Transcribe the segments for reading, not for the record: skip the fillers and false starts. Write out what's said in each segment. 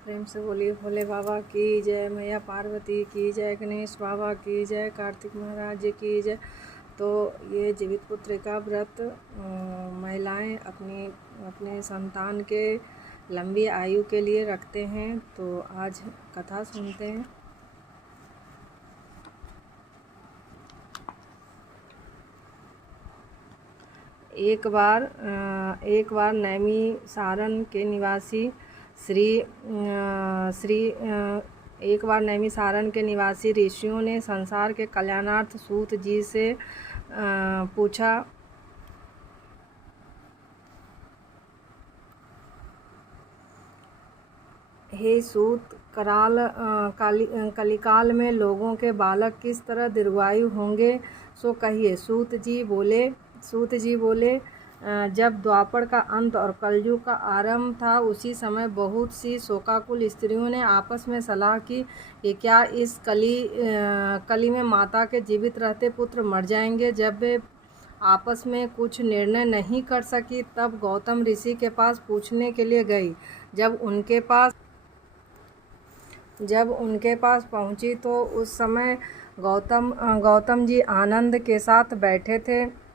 प्रेम से बोलिए भोले बाबा की जय, मैया पार्वती की जय, गणेश बाबा की जय, कार्तिक महाराज की जय। तो ये जीवित पुत्र का व्रत महिलाएं अपने संतान के लंबी आयु के लिए रखते हैं। तो आज कथा सुनते हैं। एक बार नैमिषारण्य के निवासी ऋषियों ने संसार के कल्याणार्थ सूत जी से पूछा, हे सूत, कलिकाल में लोगों के बालक किस तरह दीर्घायु होंगे, सो कहिए। सूत जी बोले, जब द्वापर का अंत और कलयुग का आरंभ था, उसी समय बहुत सी शोकाकुल स्त्रियों ने आपस में सलाह की कि क्या इस कली में माता के जीवित रहते पुत्र मर जाएंगे। जब वे आपस में कुछ निर्णय नहीं कर सकी, तब गौतम ऋषि के पास पूछने के लिए गई। जब उनके पास पहुंची तो उस समय गौतम जी आनंद के साथ बैठे थे।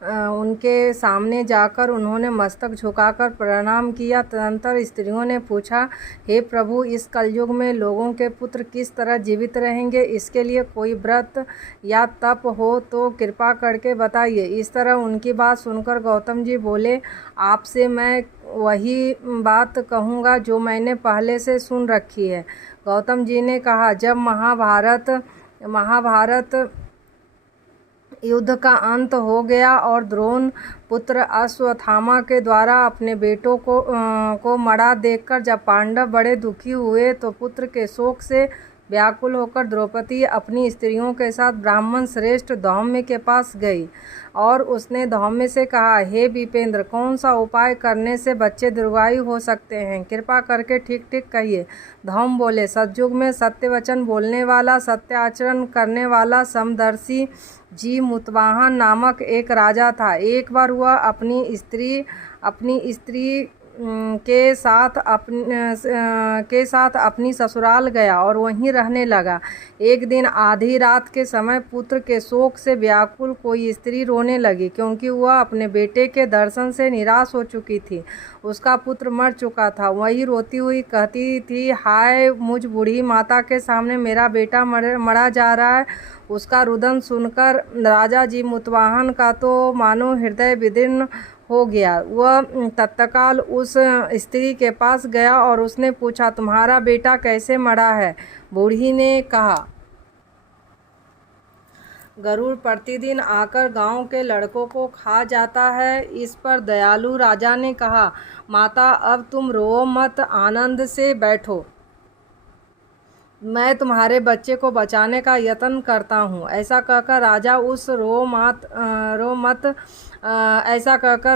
उनके सामने जाकर उन्होंने मस्तक झुकाकर प्रणाम किया। तदनंतर स्त्रियों ने पूछा, हे प्रभु, इस कलयुग में लोगों के पुत्र किस तरह जीवित रहेंगे? इसके लिए कोई व्रत या तप हो तो कृपा करके बताइए। इस तरह उनकी बात सुनकर गौतम जी बोले, आपसे मैं वही बात कहूँगा जो मैंने पहले से सुन रखी है। गौतम जी ने कहा, जब महाभारत युद्ध का अंत हो गया और द्रोण पुत्र अश्वत्थामा के द्वारा अपने बेटों को मरा देखकर जब पांडव बड़े दुखी हुए, तो पुत्र के शोक से व्याकुल होकर द्रौपदी अपनी स्त्रियों के साथ ब्राह्मण श्रेष्ठ धौम्य के पास गई और उसने धौम्य से कहा, हे विपेंद्र, कौन सा उपाय करने से बच्चे दीर्घायु हो सकते हैं? कृपा करके ठीक ठीक कहिए। धौम्य बोले, सतयुग में सत्य वचन बोलने वाला, सत्य आचरण करने वाला समदर्शी जी मुतवाहन नामक एक राजा था। एक बार वह अपनी स्त्री के साथ अपनी ससुराल गया और वहीं रहने लगा। एक दिन आधी रात के समय पुत्र के शोक से व्याकुल कोई स्त्री रोने लगी, क्योंकि वह अपने बेटे के दर्शन से निराश हो चुकी थी। उसका पुत्र मर चुका था। वही रोती हुई कहती थी, हाय, मुझ बूढ़ी माता के सामने मेरा बेटा मरा जा रहा है। उसका रुदन सुनकर राजा जी मुतवाहन का तो मानो हृदय विदीर्ण हो गया। वह तत्काल उस स्त्री के पास गया और उसने पूछा, तुम्हारा बेटा कैसे मरा है? बूढ़ी ने कहा, गरुड़ प्रतिदिन आकर गांव के लड़कों को खा जाता है। इस पर दयालु राजा ने कहा, माता, अब तुम रो मत, आनंद से बैठो। मैं तुम्हारे बच्चे को बचाने का यत्न करता हूँ। ऐसा कहकर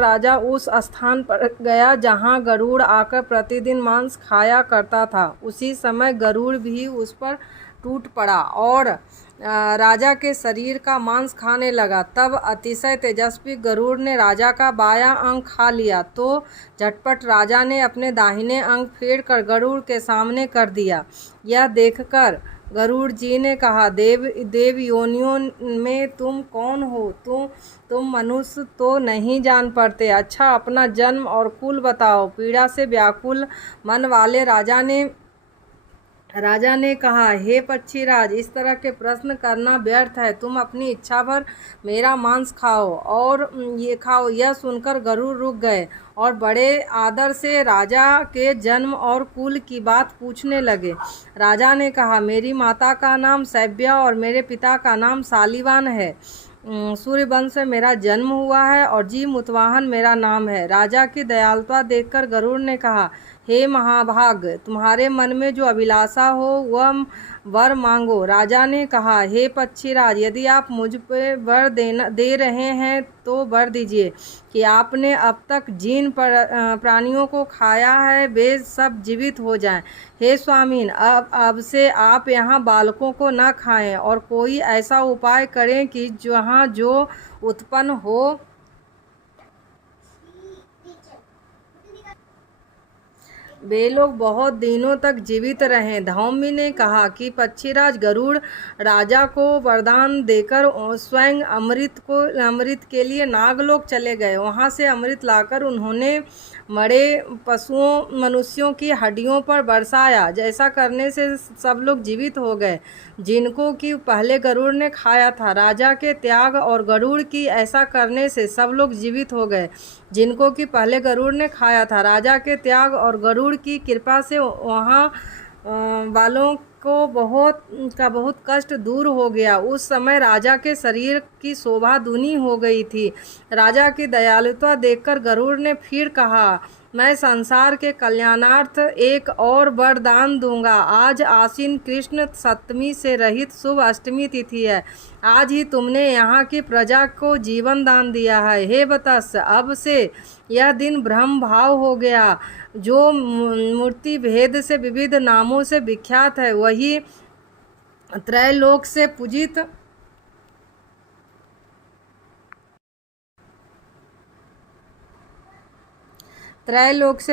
राजा उस स्थान पर गया जहाँ गरुड़ आकर प्रतिदिन मांस खाया करता था। उसी समय गरुड़ भी उस पर टूट पड़ा और राजा के शरीर का मांस खाने लगा। तब अतिशय तेजस्वी गरुड़ ने राजा का बायां अंग खा लिया। तो झटपट राजा ने अपने दाहिने अंग फेंककर गरुड़ के सामने कर दिया। यह देखकर गरुड़ जी ने कहा, देव योनियों में तुम कौन हो? तुम मनुष्य तो नहीं जान पड़ते। अच्छा, अपना जन्म और कुल बताओ। पीड़ा से व्याकुल मन वाले राजा ने कहा, हे पक्षीराज, इस तरह के प्रश्न करना व्यर्थ है। तुम अपनी इच्छा भर मेरा मांस खाओ। यह सुनकर गरुड़ रुक गए और बड़े आदर से राजा के जन्म और कुल की बात पूछने लगे। राजा ने कहा, मेरी माता का नाम सैव्या और मेरे पिता का नाम शालिवान है। सूर्यवंश में मेरा जन्म हुआ है और जी मुतवाहन मेरा नाम है। राजा की दयालुता देखकर गरुड़ ने कहा, हे महाभाग, तुम्हारे मन में जो अभिलाषा हो वह वर मांगो। राजा ने कहा, हे पक्षीराज, यदि आप मुझ पे वर दे रहे हैं तो वर दीजिए कि आपने अब तक जिन प्राणियों को खाया है वे सब जीवित हो जाएं। हे स्वामीन, अब से आप यहाँ बालकों को न खाएं और कोई ऐसा उपाय करें कि जहाँ जो उत्पन्न हो वे लोग बहुत दिनों तक जीवित रहे। धौम्य ने कहा कि पक्षीराज गरुड़ राजा को वरदान देकर स्वयं अमृत के लिए नागलोक चले गए। वहां से अमृत लाकर उन्होंने मरे पशुओं मनुष्यों की हड्डियों पर बरसाया। जैसा करने से सब लोग जीवित हो गए जिनको कि पहले गरुड़ ने खाया था। राजा के त्याग और गरुड़ की ऐसा करने से सब लोग जीवित हो गए जिनको कि पहले गरुड़ ने खाया था। राजा के त्याग और गरुड़ की कृपा से वहाँ वालों को बहुत कष्ट दूर हो गया। उस समय राजा के शरीर की शोभा दूनी हो गई थी। राजा की दयालुता देखकर गरुड़ ने फिर कहा, मैं संसार के कल्याणार्थ एक और वरदान दूंगा। आज आश्विन कृष्ण सप्तमी से रहित शुभ अष्टमी तिथि है। आज ही तुमने यहाँ की प्रजा को जीवन दान दिया है। हे वत्स, अब से यह दिन ब्रह्म भाव हो गया। जो मूर्ति भेद से विविध नामों से विख्यात है वही त्रैलोक से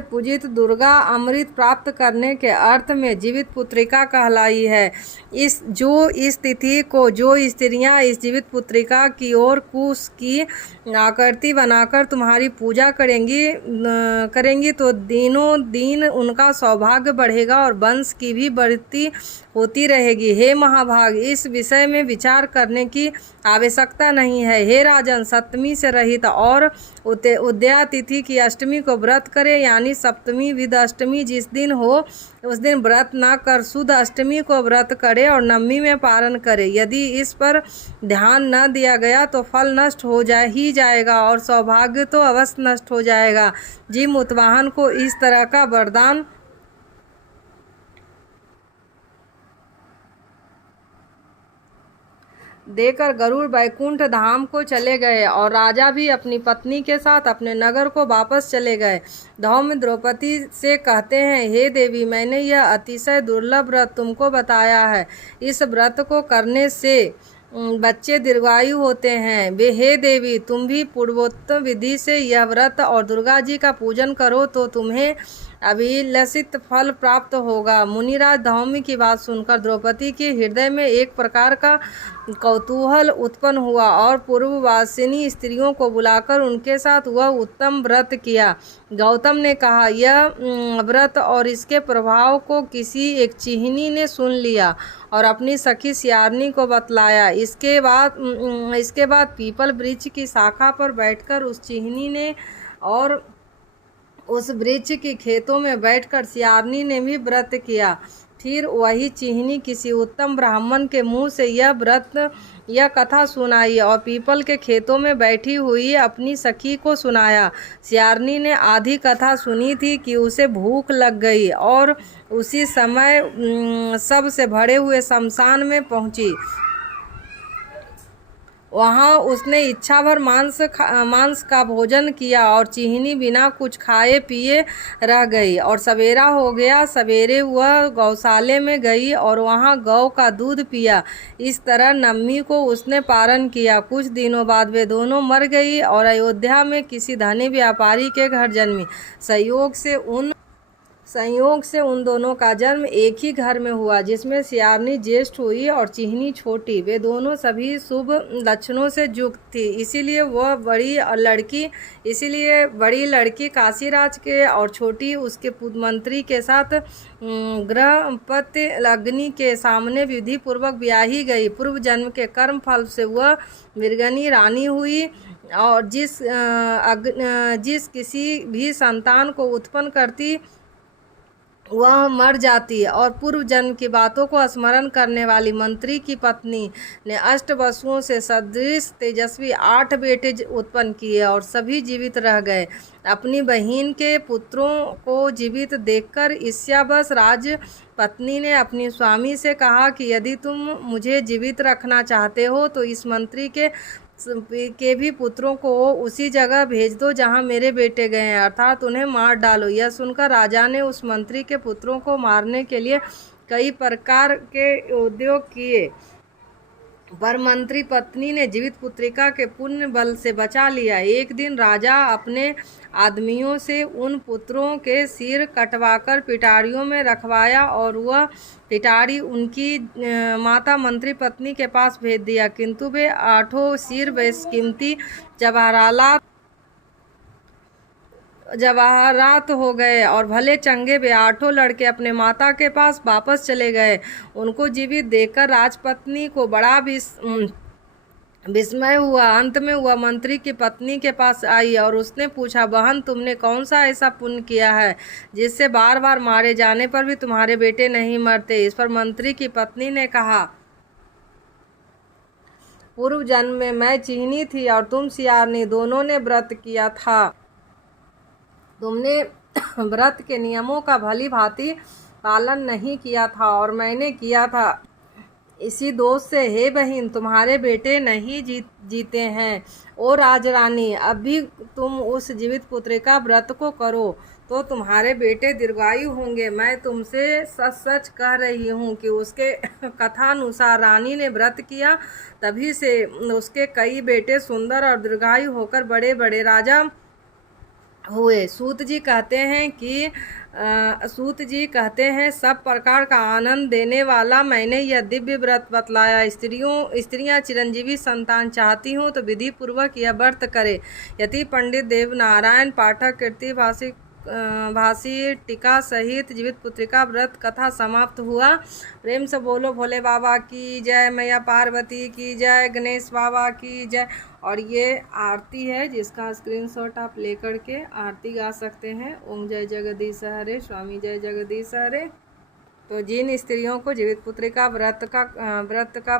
पूजित दुर्गा अमृत प्राप्त करने के अर्थ में जीवित पुत्रिका कहलाई है। इस तिथि को जो स्त्रियां इस जीवित पुत्रिका की ओर कुश की आकृति बनाकर तुम्हारी पूजा करेंगी तो दिनों दिन उनका सौभाग्य बढ़ेगा और वंश की भी बढ़ती होती रहेगी। हे महाभाग, इस विषय में विचार करने की आवश्यकता नहीं है। हे राजन, सप्तमी से रहित और उदया तिथि की अष्टमी को व्रत करे, यानी सप्तमी विद अष्टमी जिस दिन हो उस दिन व्रत न कर शुद्ध अष्टमी को व्रत करे और नवमी में पारण करे। यदि इस पर ध्यान न दिया गया तो फल नष्ट हो जाएगा और सौभाग्य तो अवश्य नष्ट हो जाएगा। जी मुतवाहन को इस तरह का वरदान देकर गरुड़ वैकुंठ धाम को चले गए और राजा भी अपनी पत्नी के साथ अपने नगर को वापस चले गए। धौम्य द्रौपदी से कहते हैं, हे देवी, मैंने यह अतिशय दुर्लभ व्रत तुमको बताया है। इस व्रत को करने से बच्चे दीर्घायु होते हैं। वे हे देवी, तुम भी पूर्वोक्त विधि से यह व्रत और दुर्गा जी का पूजन करो तो तुम्हें अभिलषित फल प्राप्त होगा। मुनिराज धौम्य की बात सुनकर द्रौपदी के हृदय में एक प्रकार का कौतूहल उत्पन्न हुआ और पूर्ववासिनी स्त्रियों को बुलाकर उनके साथ वह उत्तम व्रत किया। गौतम ने कहा, यह व्रत और इसके प्रभाव को किसी एक चिहनी ने सुन लिया और अपनी सखी सियारनी को बतलाया। इसके बाद पीपल वृक्ष की शाखा पर बैठकर उस चिहनी ने और उस वृक्ष के खेतों में बैठकर सियारनी ने भी व्रत किया। फिर वही चिहनी किसी उत्तम ब्राह्मण के मुंह से यह कथा सुनाई और पीपल के खेतों में बैठी हुई अपनी सखी को सुनाया। सियारनी ने आधी कथा सुनी थी कि उसे भूख लग गई और उसी समय सब से भरे हुए शमशान में पहुंची। वहाँ उसने इच्छा भर मांस का भोजन किया और चिहनी बिना कुछ खाए पिए रह गई और सवेरा हो गया। सवेरे वह गौशाले में गई और वहाँ गौ का दूध पिया। इस तरह नवमी को उसने पारण किया। कुछ दिनों बाद वे दोनों मर गई और अयोध्या में किसी धनी व्यापारी के घर जन्मी। संयोग से उन दोनों का जन्म एक ही घर में हुआ, जिसमें सियारनी ज्येष्ठ हुई और चिहनी छोटी। वे दोनों सभी शुभ लक्षणों से युक्त थी, इसीलिए बड़ी लड़की काशीराज के और छोटी उसके मंत्री के साथ गृहपति अग्नि के सामने विधि पूर्वक ब्याही गई। पूर्व जन्म के कर्म फल से वह मृगनी रानी हुई और जिस किसी भी संतान को उत्पन्न करती वह मर जाती और पूर्व जन्म की बातों को स्मरण करने वाली मंत्री की पत्नी ने अष्ट वसुओं से सदृश तेजस्वी 8 बेटे उत्पन्न किए और सभी जीवित रह गए। अपनी बहन के पुत्रों को जीवित देखकर ईर्ष्यावश राज पत्नी ने अपनी स्वामी से कहा कि यदि तुम मुझे जीवित रखना चाहते हो तो इस मंत्री के भी पुत्रों को उसी जगह भेज दो जहां मेरे बेटे गए हैं, अर्थात उन्हें मार डालो। यह सुनकर राजा ने उस मंत्री के पुत्रों को मारने के लिए कई प्रकार के उद्योग किए। पर मंत्री पत्नी ने जीवित पुत्रिका के पुण्य बल से बचा लिया। एक दिन राजा अपने आदमियों से उन पुत्रों के सिर कटवाकर पिटारियों में रखवाया और वह पिटारी उनकी माता मंत्री पत्नी के पास भेज दिया, किंतु वे 8 सिर बेशकीमती जवाहरात हो गए और भले चंगे वे 8 लड़के अपने माता के पास वापस चले गए। उनको जीवित देखकर राजपत्नी को बड़ा विस्मय हुआ। अंत में वह मंत्री की पत्नी के पास आई और उसने पूछा, बहन, तुमने कौन सा ऐसा पुण्य किया है जिससे बार बार मारे जाने पर भी तुम्हारे बेटे नहीं मरते? इस पर मंत्री की पत्नी ने कहा, पूर्व जन्म में मैं चीनी थी और तुम सियारनी, दोनों ने व्रत किया था। तुमने व्रत के नियमों का भली भांति पालन नहीं किया था और मैंने किया था। इसी दोष से हे बहन, तुम्हारे बेटे नहीं जीते हैं। ओ राजरानी, अब भी तुम उस जीवित पुत्रिका व्रत को करो तो तुम्हारे बेटे दीर्घायु होंगे। मैं तुमसे सच सच कह रही हूँ कि उसके कथानुसार रानी ने व्रत किया, तभी से उसके कई बेटे सुंदर और दीर्घायु होकर बड़े बड़े राजा हुए। सूत जी कहते हैं सब प्रकार का आनंद देने वाला मैंने यह दिव्य व्रत बतलाया। स्त्रियां चिरंजीवी संतान चाहती हूँ तो विधि पूर्वक यह व्रत करे। यति पंडित देवनारायण पाठक कीर्ति भाषी टीका सहित जीवित पुत्रिका व्रत कथा समाप्त हुआ। प्रेम से बोलो भोले बाबा की जय, मैया पार्वती की जय, गणेश बाबा की जय। और ये आरती है जिसका स्क्रीनशॉट आप लेकर के आरती गा सकते हैं। ओम जय जगदीश हरे, स्वामी जय जगदीश हरे। तो जिन स्त्रियों को जीवित पुत्रिका व्रत का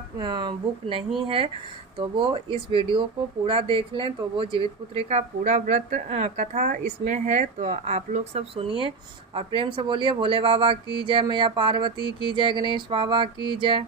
बुक नहीं है तो वो इस वीडियो को पूरा देख लें, तो वो जीवित पुत्रिका पूरा व्रत कथा इसमें है। तो आप लोग सब सुनिए और प्रेम से बोलिए भोले बाबा की जय, मैया पार्वती की जय, गणेश बाबा की जय।